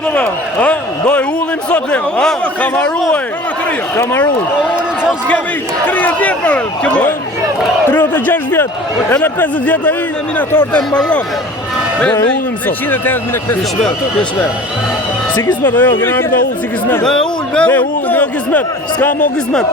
sot apo? Ha? Do e ullim sot ne, ha? Kamaruaj. Kamaru. Kemi 30 vjet për kjo. 36 vjet. Edhe 50 vjet ai Në minatorët e mbaron. do e ullim sot. 180.000 Kismet. Si kismet ajo, kena ardha ull si kismet. Dhe ull, jo kismet. S'ka mo kismet.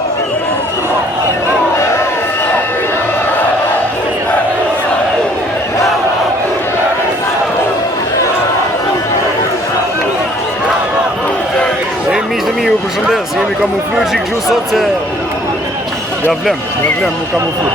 Miqtë e mi, ju përshëndes, jemi kamuflu që kështu sot se ja vlem mu kamuflu.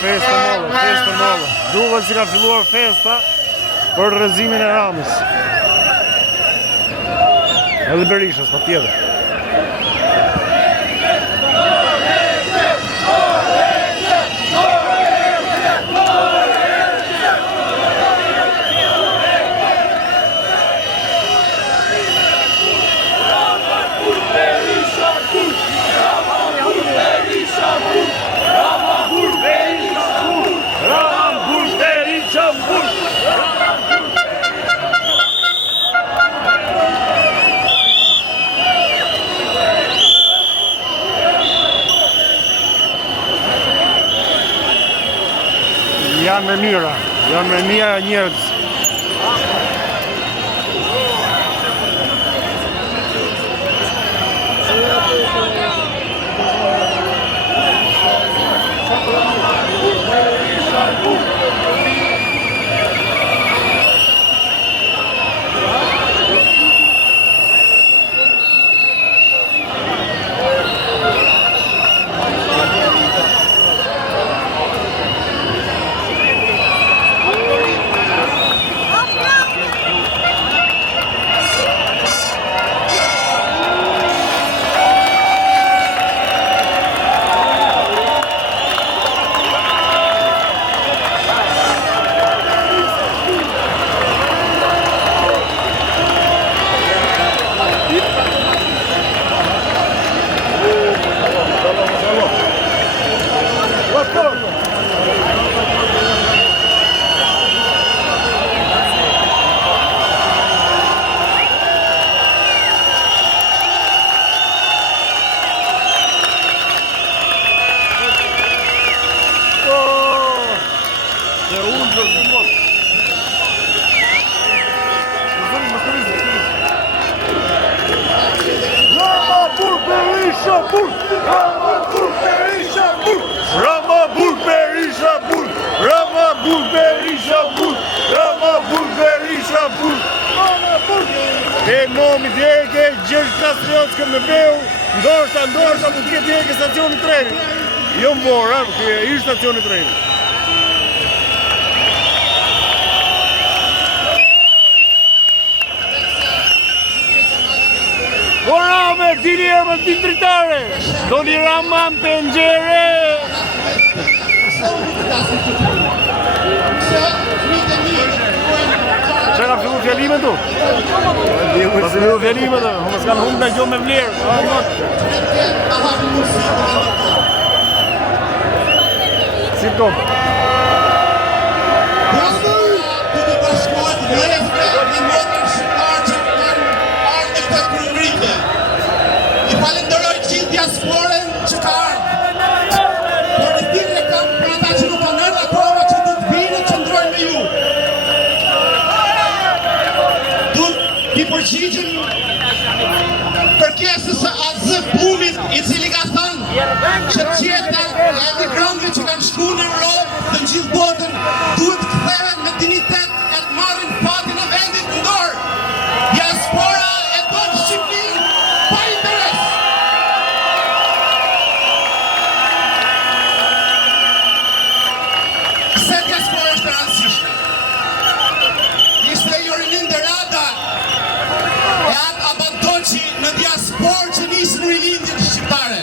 Festa molle. Duhet si ka filluar festa për rrezimin e Ramës. Edhe Berishas, patjetër. Janë me mira njerëz. E nomi djeke, Gjergj Kastriotskëm në Beu, ndoshta mund të ketë djeke stacioni treni. Jo më vorë, ishtë stacioni treni. O Rame, dini e më din dritare, do një Rama më pengjere. Që ka fillu fjalimet tu? Pas fillu fjalimet tu, më s'kanë humë në gjohë me vlerë. Si top. I falenderoj gjithë diasporën që ka ardhur. Por i thirrje kam për ata që nuk kanë ardhur akoma që do të vinë që ndrojnë me ju. I përgjigjëm kërkesës së AZ Plumit, i cili ka thënë që qeta e emigrantëve që kanë shkuar në Europë dhe në gjithë botën duhet të kthehen me dignitet e të marrin fatin e vendit në dorë. Diaspora e don Shqipërinë pa interes. Se diaspora është e rëndësishme. Ishte Jorinin Rada e atë Abandoqi në diasporë që nisë në rilindjen shqiptare.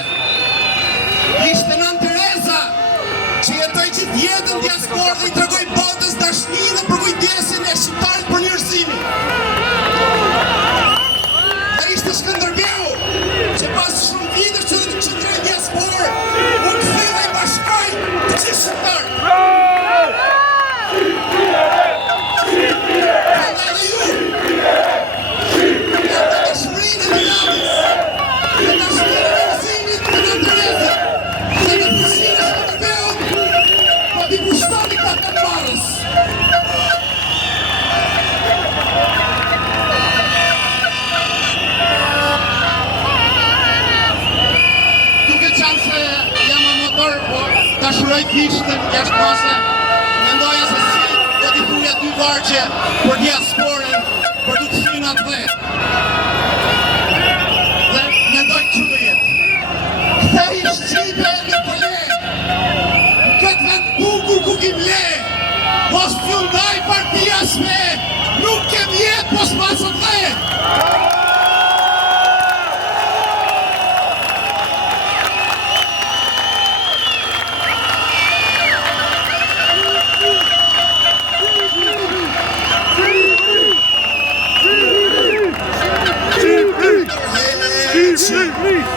Ishte Nën Tereza që jetoj gjithë jetën diasporë dhe i tregoj botës dashni dhe përkujdesin e shqiptarit për njërësimi. Dhe ishte Shkënderbeu që pas shumë vitësh që ndroi diasporë u kthye dhe i bashkoi të gjithë shqiptarët. Dashuroj fishtën jashtë pase, mendoja se si do t'i thuja 2 vargje për diasporën, për të kthyer atë vet. Dhe mendoj që do jetë. Kthej Shqipe në pële, në këtë vend bukur ku kim le, mos fjundaj partia sme, nuk kem jetë mos pasët dhe.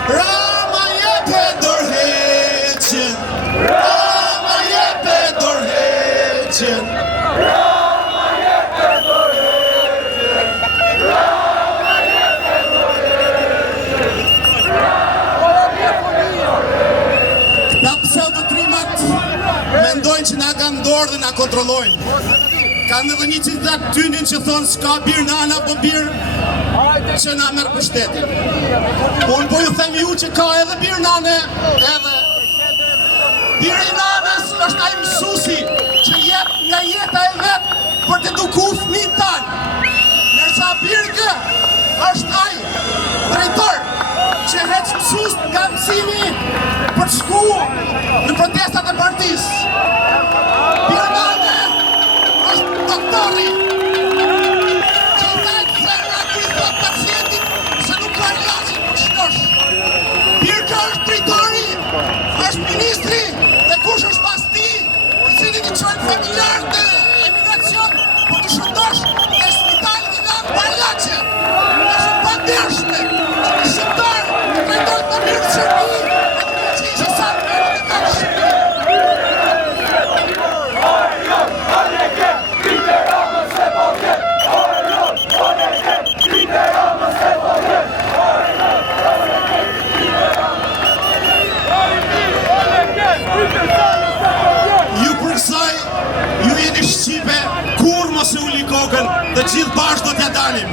Rama jepe dorheqen, Rama jepe dorheqen, Rama jepe dorheqen, Rama jepe dorheqen. Këta pseudotrimat mendojnë që na kanë dorë dhe na kontrollojnë. Kanë edhe një citat tynin që thonë s'ka birë nana po birë që na merë pushtetin. Unë po ju them ju që ka edhe birë nane, edhe birë i nanës është ai mësusi që jep nga jeta e vetë për të eduku fëmijët tanë. Nërsa birë kë është ai drejtor që hec mësus nga mësimi për të shku në protestat e partisë. Birë nane është doktori që i tajtë zemra kër i thot pacientit se nuk ka ilazhin për të shkosh. Birka është drejtori, është ministri dhe kush është pas ti, për cilin i qojnë familjarët në emigracion për të shëndosh dhe spitalit i lanë parlaqe. Është pandershme që një shqiptar të trajtojnë në mirë të Shqipëri e të që ishë sa të mërë të kanë Shqipëri. Ju përksoj, ju jeni Shqipe, kur mos e uli kokën, dhe gjithë bashkë do t'ja dalim.